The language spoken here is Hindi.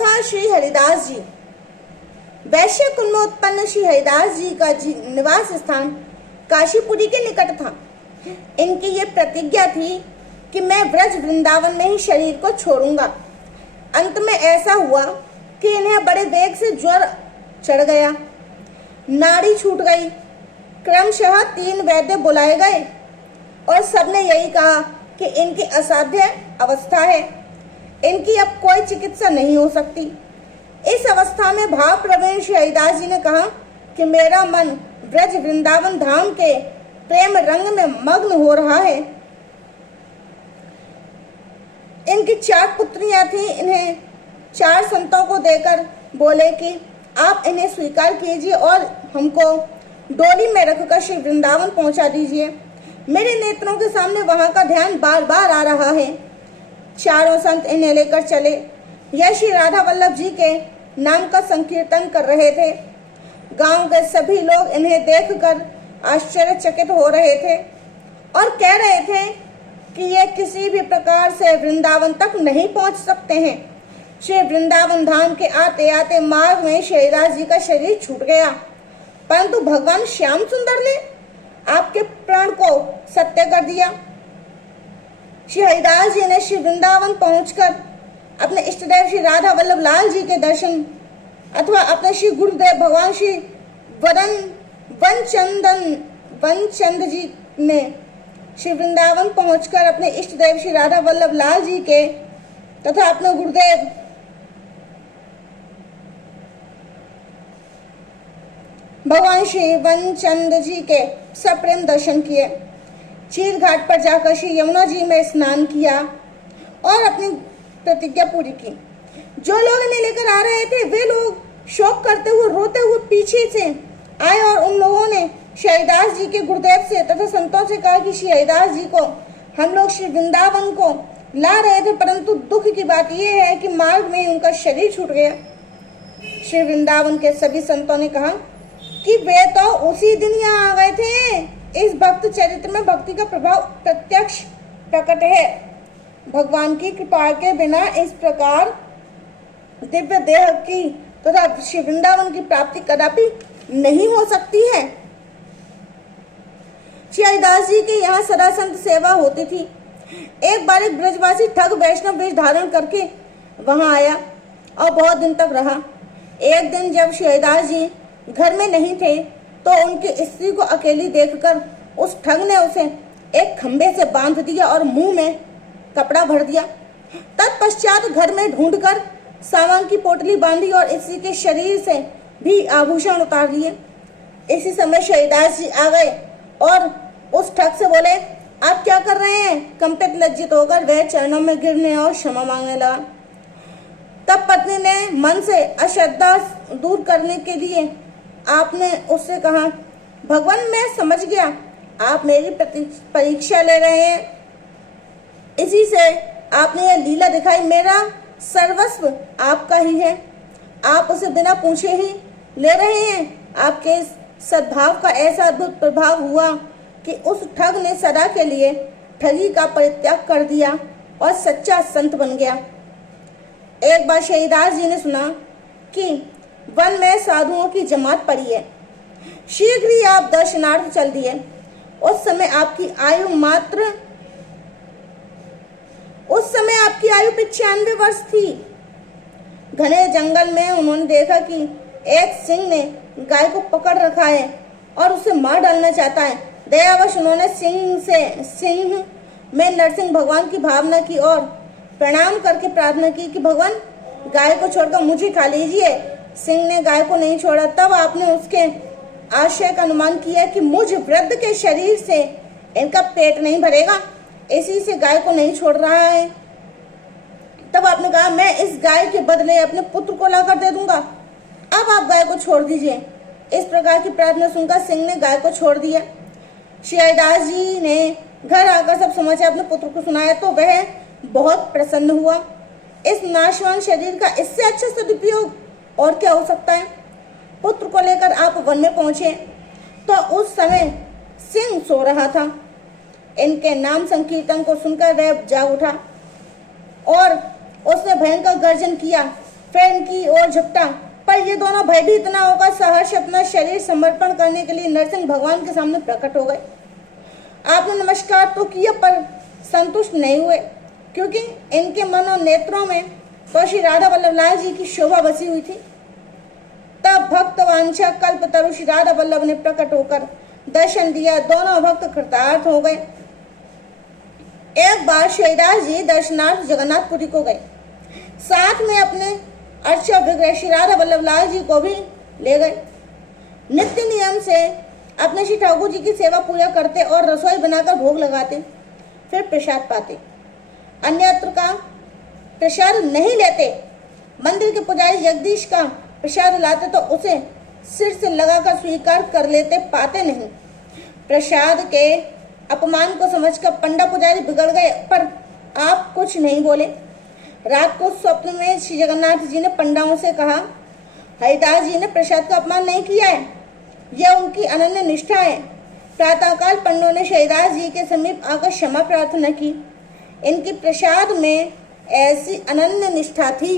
था श्री हरिदास जी। वैश्य कुल में उत्पन्न श्री हरिदास जी का निवास स्थान काशीपुरी के निकट था। इनकी ये प्रतिज्ञा थी कि मैं ब्रज वृंदावन में ही शरीर को छोड़ूंगा। अंत में ऐसा हुआ कि इन्हें बड़े वेग से ज्वर चढ़ गया, नाड़ी छूट गई। क्रमशः 3 वैद्य बुलाए गए और सबने यही कहा कि इनकी असाध्य अवस्था है, इनकी अब कोई चिकित्सा नहीं हो सकती। इस अवस्था में भाव प्रवीण श्री हरिदास जी ने कहा कि मेरा मन ब्रज वृंदावन धाम के प्रेम रंग में मग्न हो रहा है। इनकी 4 पुत्रियां थी। इन्हें 4 संतों को देकर बोले कि आप इन्हें स्वीकार कीजिए और हमको डोली में रखकर श्री वृंदावन पहुंचा दीजिए। मेरे नेत्रों के सामने वहां का ध्यान बार बार आ रहा है। चारों संत इन्हें लेकर चले। यह श्री राधा वल्लभ जी के नाम का संकीर्तन कर रहे थे। गांव के सभी लोग इन्हें देखकर आश्चर्यचकित हो रहे थे और कह रहे थे कि ये किसी भी प्रकार से वृंदावन तक नहीं पहुंच सकते हैं। श्री वृंदावन धाम के आते आते मार्ग में श्री हरिदास जी का शरीर छूट गया, परंतु भगवान श्याम सुंदर ने आपके प्राण को सत्य कर दिया। श्री हरिदास जी ने श्री वृंदावन पहुंचकर अपने इष्टदेव श्री राधा वल्लभ लाल जी के दर्शन अथवा अपने श्री गुरुदेव भगवान श्री वनचंद जी ने श्री वृंदावन पहुंचकर अपने इष्टदेव श्री राधा वल्लभ लाल जी के तथा अपने गुरुदेव भगवान श्री वनचंद जी के सप्रेम दर्शन किए। चील घाट पर जाकर श्री यमुना जी में स्नान किया और अपनी प्रतिज्ञा पूरी की। जो लोग इन्हें लेकर आ रहे थे वे लोग शोक करते हुए रोते हुए पीछे से आए और उन लोगों ने श्री हरिदास जी के गुरुदेव से तथा संतों से कहा कि श्री हरिदास जी को हम लोग श्री वृंदावन को ला रहे थे, परंतु दुख की बात यह है कि मार्ग में उनका शरीर छूट गया। श्री वृंदावन के सभी संतों ने कहा कि वे तो उसी दिन यहाँ आ गए थे। इस भक्त चरित्र में भक्ति का प्रभाव प्रत्यक्ष प्रकट है। भगवान की कृपा के बिना इस प्रकार दिव्य देह की तथा श्री वृंदावन की प्राप्ति कदापि नहीं हो सकती है। श्री हरिदास जी के यहाँ सदा संत सेवा होती थी। एक बार एक ब्रजवासी ठग वैष्णव वेश धारण करके वहां आया और बहुत दिन तक रहा। एक दिन जब श्री हरिदास जी घर में नहीं थे तो उनकी स्त्री को अकेली देखकर उस ठग ने उसे एक खंबे से बांध दिया और मुंह में कपड़ा भर दिया। तत्पश्चात घर में ढूंढकर सामान की पोटली बांधी और इसी के शरीर से भी आभूषण उतार लिए। इसी समय श्री हरिदास जी आ गए और उस ठग से बोले, आप क्या कर रहे हैं? कंपित लज्जित होकर वह चरणों में गिरने और क्षमा मांगने लगा। तब पत्नी ने मन से अश्रद्धा दूर करने के लिए आपने उससे कहा, भगवान मैं समझ गया आप मेरी परीक्षा ले रहे हैं, इसी से आपने यह लीला दिखाई। मेरा सर्वस्व आपका ही है, आप उसे बिना पूछे ही ले रहे हैं। आपके सद्भाव का ऐसा अद्भुत प्रभाव हुआ कि उस ठग ने सदा के लिए ठगी का परित्याग कर दिया और सच्चा संत बन गया। एक बार श्री हरिदास जी ने सुना कि वन में साधुओं की जमात पड़ी है, शीघ्र ही आप दर्शनार्थ चल दिए। उस समय आपकी आयु 95 वर्ष थी। घने जंगल में उन्होंने देखा कि एक सिंह ने गाय को पकड़ रखा है और उसे मार डालना चाहता है। दयावश उन्होंने सिंह में नरसिंह भगवान की भावना की और प्रणाम करके प्रार्थना की कि भगवान गाय को छोड़कर मुझे खा लीजिए। सिंह ने गाय को नहीं छोड़ा। तब आपने उसके आशय का अनुमान किया कि मुझ वृद्ध के शरीर से इनका पेट नहीं भरेगा, इसी से गाय को नहीं छोड़ रहा है। तब आपने कहा, मैं इस गाय के बदले अपने पुत्र को लाकर दे दूंगा, अब आप गाय को छोड़ दीजिए। इस प्रकार की प्रार्थना सुनकर सिंह ने गाय को छोड़ दिया। श्री हरिदास जी ने घर आकर सब समाचार अपने पुत्र को सुनाया तो वह बहुत प्रसन्न हुआ। इस नाशवान शरीर का इससे अच्छा सदुपयोग और क्या हो सकता है। पुत्र को लेकर आप वन में पहुंचे तो उस समय सिंह सो रहा था। इनके नाम संकीर्तन को सुनकर वह जाग उठा और उसने भयंकर गर्जन किया फिर इनकी ओर झपटा, पर ये दोनों भयभीत न होकर सहर्ष अपना शरीर समर्पण करने के लिए नरसिंह भगवान के सामने प्रकट हो गए। आपने नमस्कार तो किया पर संतुष्ट नहीं हुए, क्योंकि इनके मन और नेत्रों में तो श्री राधा वल्लभ लाल जी की शोभा बसी हुई थी। तब भक्त वांछा कल्प तरु श्री राधा वल्लभ ने प्रकट होकर दर्शन दिया। दोनों भक्त कृतार्थ हो गए। एक बार श्रीदास जी दर्शनार्थ जगन्नाथपुरी को गए, साथ में अपने अर्चा विग्रह श्री राधा वल्लभ लाल जी को भी ले गए। नित्य नियम से अपने श्री ठाकुर जी की सेवा पूजा करते और रसोई बनाकर भोग लगाते, फिर प्रसाद पाते। अन्यत्र का प्रसाद नहीं लेते। मंदिर के पुजारी जगदीश का प्रसाद लाते तो उसे सिर से लगाकर स्वीकार कर लेते, पाते नहीं। प्रसाद के अपमान को समझकर पंडा पुजारी बिगड़ गए, पर आप कुछ नहीं बोले। रात को स्वप्न में श्री जगन्नाथ जी ने पंडाओं से कहा, हरिदास जी ने प्रसाद का अपमान नहीं किया है, यह उनकी अनन्य निष्ठा है। प्रातःकाल पंडों ने हरिदास जी के समीप आकर क्षमा प्रार्थना की। इनकी प्रसाद में ऐसी अनन्य निष्ठा थी